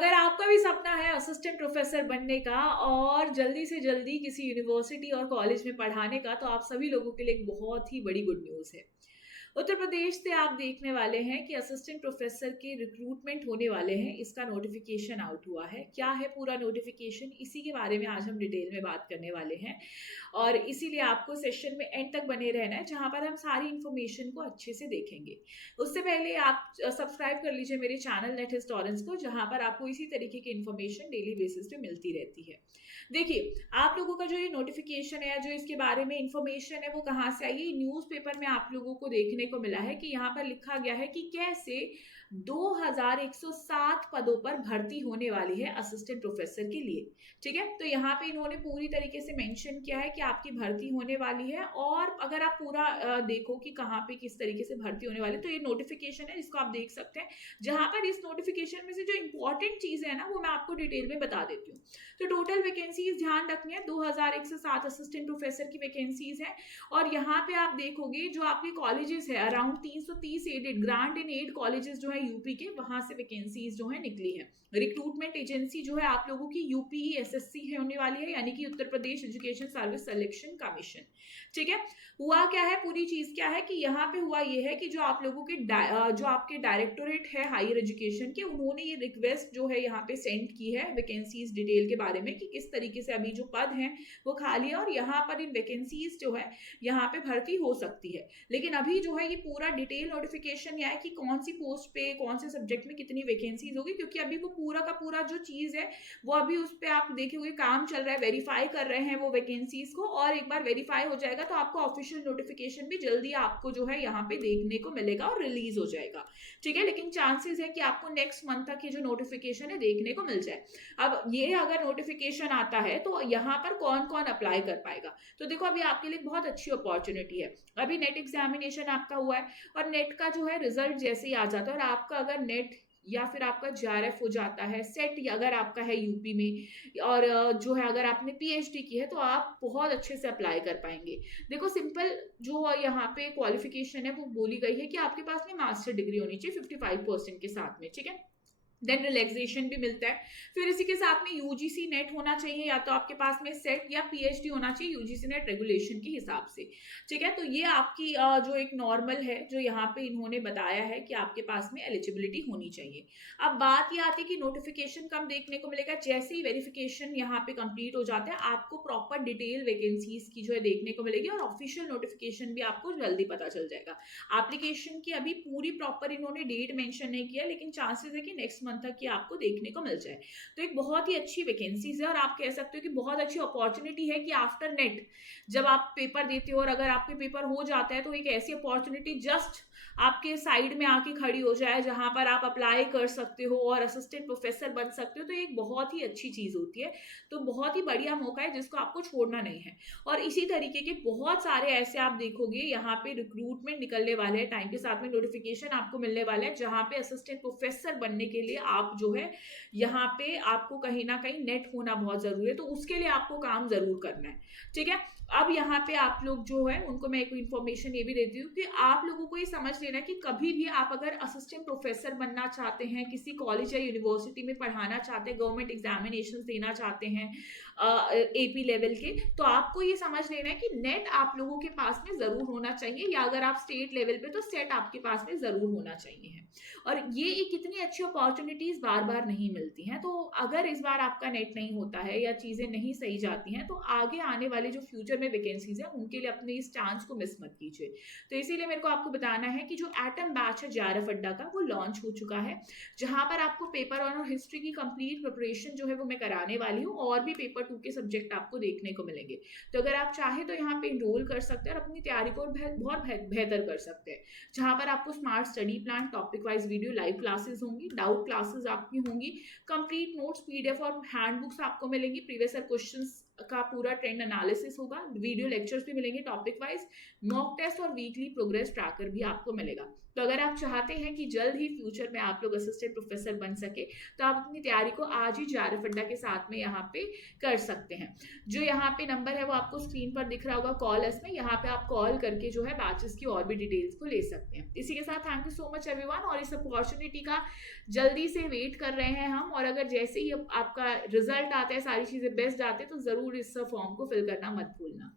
अगर आपका भी सपना है असिस्टेंट प्रोफेसर बनने का और जल्दी से जल्दी किसी यूनिवर्सिटी और कॉलेज में पढ़ाने का, तो आप सभी लोगों के लिए एक बहुत ही बड़ी गुड न्यूज़ है। उत्तर प्रदेश से आप देखने वाले हैं कि असिस्टेंट प्रोफेसर के रिक्रूटमेंट होने वाले हैं। इसका नोटिफिकेशन आउट हुआ है। क्या है पूरा नोटिफिकेशन, इसी के बारे में आज हम डिटेल में बात करने वाले हैं और इसीलिए आपको सेशन में एंड तक बने रहना है, जहां पर हम सारी इन्फॉर्मेशन को अच्छे से देखेंगे। उससे पहले आप सब्सक्राइब कर लीजिए मेरे चैनल नेट हिस्टोरियंस को, जहां पर आपको इसी तरीके की इन्फॉर्मेशन डेली बेसिस पे मिलती रहती है। देखिए, आप लोगों का जो ये नोटिफिकेशन है, जो इसके बारे में इंफॉर्मेशन है, वो कहाँ से आई है? न्यूज़पेपर में आप लोगों को देखने को मिला है कि यहाँ पर लिखा गया है कि कैसे 2107 पदों पर भर्ती होने वाली है असिस्टेंट प्रोफेसर के लिए। ठीक है, तो यहाँ पे इन्होंने पूरी तरीके से मेंशन किया है कि आपकी भर्ती होने वाली है। और अगर आप पूरा देखो कि कहाँ पे किस तरीके से भर्ती होने वाली है, तो ये नोटिफिकेशन है जिसको आप देख सकते हैं, जहां पर इस नोटिफिकेशन में से जो इंपॉर्टेंट चीजें है ना, वो मैं आपको डिटेल में बता देती हूँ। तो टोटल वैकेंसीज ध्यान रखनी है, 2107 असिस्टेंट प्रोफेसर की वैकेंसीज है। और यहाँ पे आप देखोगे जो आपके कॉलेजेस है, around 330 aided grant in aid colleges जो है यूपी के, वहां से वैकेंसीज जो है निकली है। रिक्रूटमेंट एजेंसी जो है आप लोगों की यूपीईएसएससी है होने वाली है, यानी कि Uttar Pradesh education service selection commission. ठीक है, हुआ क्या है, पूरी चीज क्या है कि यहाँ पे हुआ ये है कि जो आप लोगों के जो आपके डायरेक्टोरेट है हायर एजुकेशन के, उन्होंने ये रिक्वेस्ट जो है यहाँ पे सेंड की है वैकेंसीज डिटेल के बारे में कि किस तरीके से अभी जो पद हैं वो खाली है और यहाँ पर इन वैकेंसीज जो है यहाँ पे भर्ती हो सकती है। लेकिन अभी जो है ये पूरा डिटेल नोटिफिकेशन यह है कि कौन सी पोस्ट पे कौन से सब्जेक्ट में कितनी वैकेंसीज होगी, क्योंकि अभी वो पूरा का पूरा जो चीज है वो अभी उस पर आप देखोगे काम चल रहा है, वेरीफाई कर रहे हैं वो वैकेंसीज को। और एक बार वेरीफाई हो जाएगा तो आपको ऑफिशियल नोटिफिकेशन भी जल्दी आपको जो है यहाँ पे देखने को मिलेगा और रिलीज हो जाएगा। ठीक है, लेकिन चांसेस है कि आपको नेक्स्ट मंथ तक ये जो नोटिफिकेशन है देखने को मिल जाए। अब ये अगर नोटिफिकेशन आता है तो यहाँ पर कौन कौन अप्लाई कर पाएगा? तो देखो, अभी आपके लिए बहुत अच्छी अपॉर्चुनिटी है। अभी नेट एग्जामिनेशन आपका हुआ है और नेट का जो है रिजल्ट जैसे ही आ जाता है, और आपका अगर नेट या फिर आपका जेआरएफ हो जाता है, सेट अगर आपका है यूपी में, और जो है अगर आपने पीएचडी की है, तो आप बहुत अच्छे से अप्लाई कर पाएंगे। देखो, सिंपल जो यहाँ पे क्वालिफिकेशन है वो बोली गई है कि आपके पास में मास्टर डिग्री होनी चाहिए 55% के साथ में। ठीक है, देन रिलैक्सेशन भी मिलता है। फिर इसी के साथ में यूजीसी नेट होना चाहिए, या तो आपके पास में सेट या पीएचडी होना चाहिए यूजीसी नेट रेगुलेशन के हिसाब से। ठीक है, तो ये आपकी जो एक नॉर्मल है जो यहाँ पे इन्होंने बताया है कि आपके पास में एलिजिबिलिटी होनी चाहिए। अब बात ये आती है कि नोटिफिकेशन कब देखने को मिलेगा? जैसे ही वेरिफिकेशन यहाँ पे कंप्लीट हो जाता है, आपको प्रॉपर डिटेल वैकेंसीज की जो है देखने को मिलेगी और ऑफिशियल नोटिफिकेशन भी आपको जल्दी पता चल जाएगा। एप्लीकेशन की अभी पूरी प्रॉपर इन्होंने डेट मेंशन नहीं किया, लेकिन चांसेस है कि नेक्स्ट मंथ तक ये आपको देखने को मिल जाए। तो एक बहुत ही अच्छी वैकेंसीज है और आप कह सकते हो कि बहुत अच्छी अपॉर्चुनिटी है कि आफ्टर नेट जब आप पेपर देते हो और अगर आपके पेपर हो जाता है, तो एक ऐसी अपॉर्चुनिटी जस्ट आपके साइड में आके खड़ी हो जाए, जहां पर आप अप्लाई कर सकते हो और असिस्टेंट प्रोफेसर बन सकते हो। तो एक बहुत ही अच्छी चीज होती है। तो बहुत ही बढ़िया मौका है जिसको आपको छोड़ना नहीं है। और इसी तरीके के बहुत सारे ऐसे आप देखोगे यहाँ पे रिक्रूटमेंट निकलने वाले हैं, टाइम के साथ में नोटिफिकेशन आपको मिलने वाले हैं, जहां पे असिस्टेंट प्रोफेसर बनने के लिए आप जो है यहाँ पे आपको कहीं ना कहीं नेट होना बहुत जरूरी है। तो उसके लिए आपको काम जरूर करना है। ठीक है, अब यहाँ पे आप लोग जो है उनको मैं एक इन्फॉर्मेशन ये भी देती हूँ कि आप लोगों को ये समझ लेना कि कभी भी आप अगर असिस्टेंट प्रोफेसर बनना चाहते हैं, किसी कॉलेज या यूनिवर्सिटी में पढ़ाना चाहते हैं, गवर्नमेंट एग्जामिनेशन देना चाहते हैं एपी लेवल के, तो आपको ये समझ लेना है कि नेट आप लोगों के पास में जरूर होना चाहिए, या अगर आप स्टेट लेवल पे तो सेट आपके पास में जरूर होना चाहिए है। और ये एक इतनी अच्छी अपॉर्चुनिटीज बार बार नहीं मिलती हैं। तो अगर इस बार आपका नेट नहीं होता है या चीजें नहीं सही जाती हैं, तो आगे आने वाले जो फ्यूचर में वैकेंसीज है उनके लिए अपने इस चांस को मिस मत कीजिए। तो इसीलिए मेरे को आपको बताना है कि जो एटम बैच है जेआरएफ अड्डा का, वो लॉन्च हो चुका है, जहां पर आपको पेपर 1 और हिस्ट्री की कंप्लीट प्रिपरेशन जो है वो मैं कराने वाली हूँ, और भी पेपर 2 के सब्जेक्ट आपको देखने को मिलेंगे। तो अगर आप चाहें तो यहाँ पे इनरोल कर सकते हैं और अपनी तैयारी को बहुत बेहतर कर सकते हैं, जहां पर आपको smart study plan, topic wise video, live classes होंगी, डाउट क्लासेस आपकी होंगी, कंप्लीट नोट्स, पीडीएफ और हैंडबुक्स आपको मिलेंगी, प्रीवियस ईयर क्वेश्चंस का पूरा ट्रेंड एनालिसिस होगा, वीडियो लेक्चर्स भी मिलेंगे टॉपिक वाइज, मॉक टेस्ट और वीकली प्रोग्रेस ट्रैकर भी आपको मिलेगा। तो अगर आप चाहते हैं कि जल्द ही फ्यूचर में आप लोग असिस्टेंट प्रोफेसर बन सके, तो आप अपनी तैयारी को आज ही JRF अड्डा के साथ में यहाँ पे कर सकते हैं। जो यहाँ पे नंबर है वो आपको स्क्रीन पर दिख रहा होगा कॉल अस में, यहाँ पे आप कॉल करके जो है बैचेस की और भी डिटेल्स को ले सकते हैं। इसी के साथ thank you so much everyone, और इस अपॉर्चुनिटी का जल्दी से वेट कर रहे हैं हम, और अगर जैसे ही आपका रिजल्ट आता है, सारी चीजें बेस्ट आते हैं, तो जरूर इस फॉर्म को फिल करना मत भूलना।